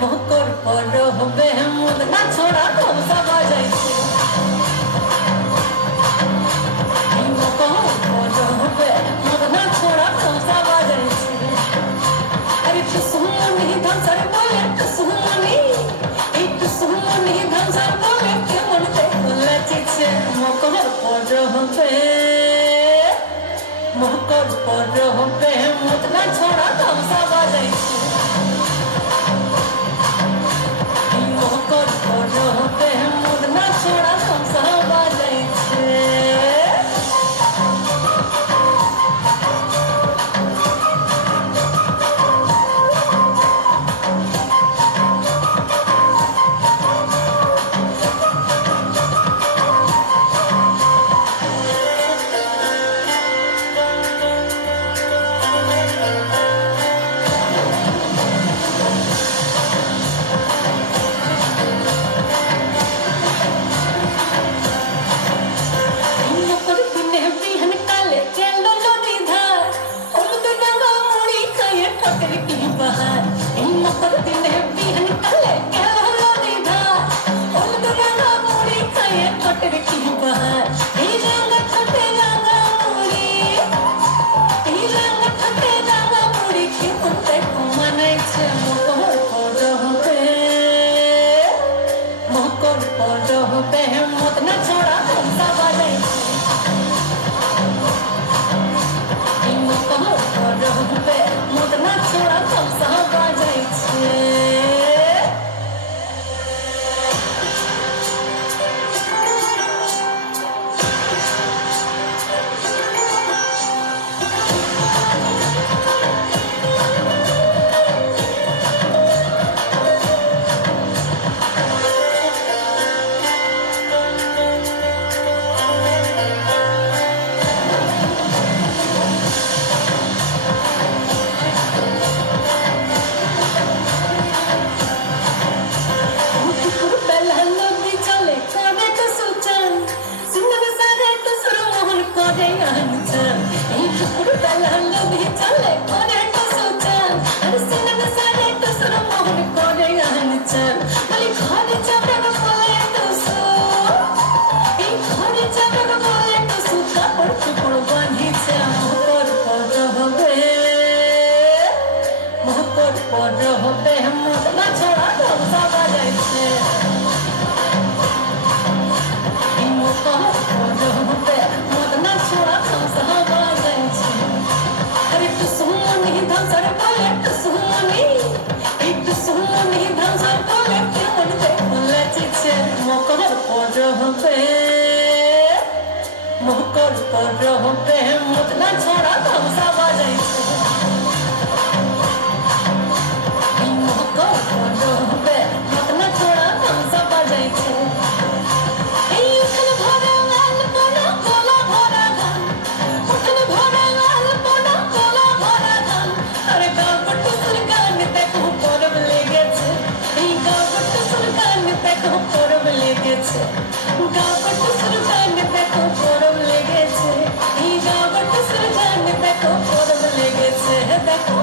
মকর পরবে মুদনা ছোড়া ধমসা বাজাইছে মকর পরবে মুদনা ছোড়া ধমসা বাজাইছে আরে তু সুমনি ধমসার বলে তু সুমনি এই তু সুমনি ধমসার বলে কেমন দেখো লাচিছে মকর পরবে মুদনা ছোড়া ধমসা বাজাইছে মুদনা ছোড়া ধমসা বাজাইছে মকর পরবে মুদনা ছোড়া ধমসা বাজাইছে মকর পরবে মুদনা ছোড়া ধমসা বাজাইছে এই উঠল ভরা লাল পোনা গলা ভরা ধান উঠল ভরা লাল পোনা গলা ভরা ধান আরে গাবট সুরগান দেখো পরব লেগেছে এই গাবট সুরগান দেখো পরব লেগেছে গাবট সুরগান দেখো পরব লেগেছে এই গাবট সুরগান দেখো পরব লেগেছে দেখো